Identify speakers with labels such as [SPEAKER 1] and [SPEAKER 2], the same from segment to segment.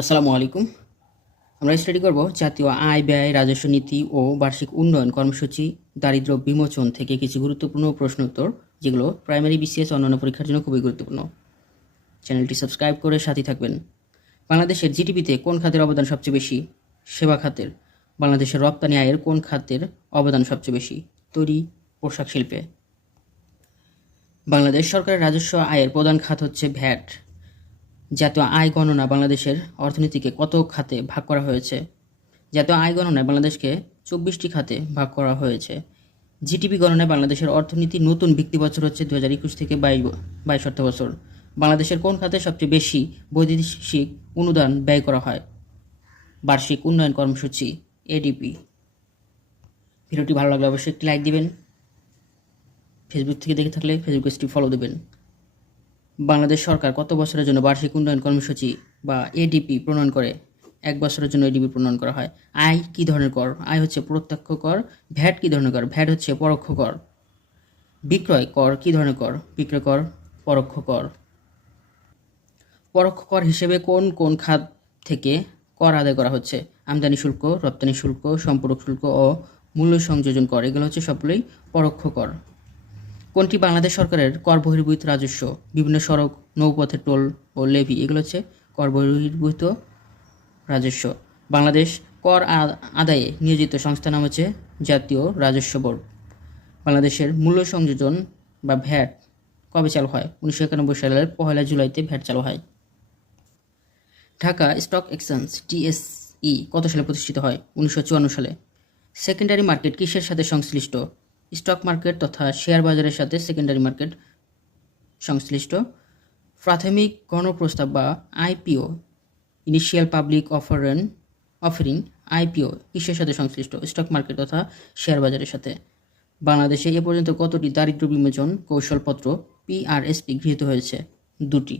[SPEAKER 1] আসসালামু আলাইকুম। আমরা স্টাডি করব জাতীয় আয় ব্যয়, রাজস্ব নীতি ও বার্ষিক উন্নয়ন কর্মসূচি, দারিদ্র্য বিমোচন থেকে কিছু গুরুত্বপূর্ণ প্রশ্ন উত্তর, যেগুলো প্রাইমারি বিসিএস অন্যান্য পরীক্ষার জন্য খুবই গুরুত্বপূর্ণ। চ্যানেলটি সাবস্ক্রাইব করে সাথে থাকবেন। বাংলাদেশের জিডিপিতে কোন খাতের অবদান সবচেয়ে বেশি? সেবা খাতের। বাংলাদেশের রপ্তানি আয়ের কোন খাতের অবদান সবচেয়ে বেশি? তৈরি পোশাক শিল্পে। বাংলাদেশ সরকারের রাজস্ব আয়ের প্রধান খাত হচ্ছে ভ্যাট। জাতীয় আয় গণনা বাংলাদেশের অর্থনীতিকে কত খাতে ভাগ করা হয়েছে? জাতীয় আয় গণনায় বাংলাদেশকে চব্বিশটি খাতে ভাগ করা হয়েছে। জিডিপি গণনায় বাংলাদেশের অর্থনীতি নতুন ভিত্তি বছর হচ্ছে দু হাজার একুশ থেকে বাইশ বাইশ অর্থ বছর। বাংলাদেশের কোন খাতে সবচেয়ে বেশি বৈদেশিক অনুদান ব্যয় করা হয়? বার্ষিক উন্নয়ন কর্মসূচি, এডিপি। ভিডিওটি ভালো লাগলে অবশ্যই একটি লাইক দিবেন। ফেসবুক থেকে দেখে থাকলে ফেসবুক পেজটি ফলো দেবেন। বাংলাদেশ সরকার কত বছরের জন্য বার্ষিক উন্নয়ন কর্মসূচি বা এডিপি প্রণয়ন করে? এক বছরের জন্য এডিপি প্রণয়ন করা হয়। আয় কি ধরনের কর? আয় হচ্ছে প্রত্যক্ষ কর। ভ্যাট কী ধরনের কর? ভ্যাট হচ্ছে পরোক্ষ কর। বিক্রয় কর কি ধরনের কর? বিক্রয় কর, পরোক্ষ কর। পরোক্ষ কর হিসেবে কোন কোন খাত থেকে কর আদায় করা হচ্ছে? আমদানি শুল্ক, রপ্তানি শুল্ক, সম্পূরক শুল্ক ও মূল্য সংযোজন কর, এগুলো হচ্ছে সবগুলোই পরোক্ষ কর। কোনটি বাংলাদেশ সরকারের কর বহির্ভূত রাজস্ব? বিভিন্ন সড়ক, নৌপথে টোল ও লেভি, এগুলো হচ্ছে কর বহির্ভূত রাজস্ব। বাংলাদেশ কর আদায়ে নিয়োজিত সংস্থা নাম হচ্ছে জাতীয় রাজস্ব বোর্ড। বাংলাদেশের মূল্য সংযোজন বা ভ্যাট কবে চালু হয়? উনিশশো একানব্বই সালের পহেলা জুলাইতে ভ্যাট চালু হয়। ঢাকা স্টক এক্সচেঞ্জ, টিএসই, কত সালে প্রতিষ্ঠিত হয়? উনিশশো চুয়ান্ন সালে। সেকেন্ডারি মার্কেট কিসের সাথে সংশ্লিষ্ট? স্টক মার্কেট তথা শেয়ার বাজারের সাথে সেকেন্ডারি মার্কেট সংশ্লিষ্ট। প্রাথমিক গণপ্রস্তাব বা আইপিও ইনিশিয়াল পাবলিক অফারেন অফারিং আইপিও কিসের সাথে সংশ্লিষ্ট? স্টক মার্কেট তথা শেয়ার বাজারের সাথে। বাংলাদেশে এ পর্যন্ত কতটি দারিদ্র্য বিমোচন কৌশলপত্র পিআরএসপি গৃহীত হয়েছে? দুটি।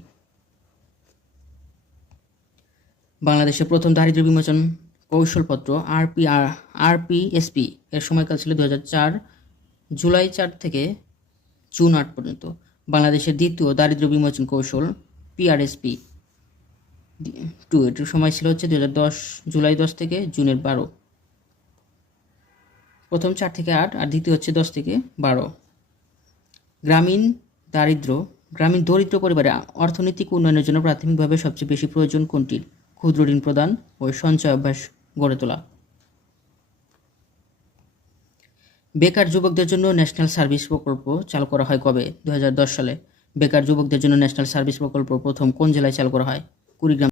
[SPEAKER 1] বাংলাদেশের প্রথম দারিদ্র্য বিমোচন কৌশলপত্র আরপি আরপিএসপি এর সময়কাল ছিল দু হাজার চার জুলাই চার থেকে জুন আট পর্যন্ত বাংলাদেশের দ্বিতীয় দারিদ্র্য বিমোচন কৌশল পিআরএসপি টু এটির সময় ছিল হচ্ছে দু দশ, জুলাই দশ থেকে জুনের বারো। প্রথম চার থেকে আট আর দ্বিতীয় হচ্ছে দশ থেকে বারো। গ্রামীণ দারিদ্র্য গ্রামীণ দরিদ্র পরিবারে অর্থনৈতিক উন্নয়নের জন্য প্রাথমিকভাবে সবচেয়ে বেশি প্রয়োজন কোনটির? ক্ষুদ্র ঋণ প্রদান ও সঞ্চয় অভ্যাস গড়ে তোলা। বেকার যুবকদের জন্য ন্যাশনাল সার্ভিস প্রকল্প চালু করা হয় কবে? দু হাজার দশ সালে। বেকার যুবকদের জন্য ন্যাশনাল সার্ভিস প্রকল্প প্রথম কোন জেলায় চালু করা হয়? কুড়িগ্রাম।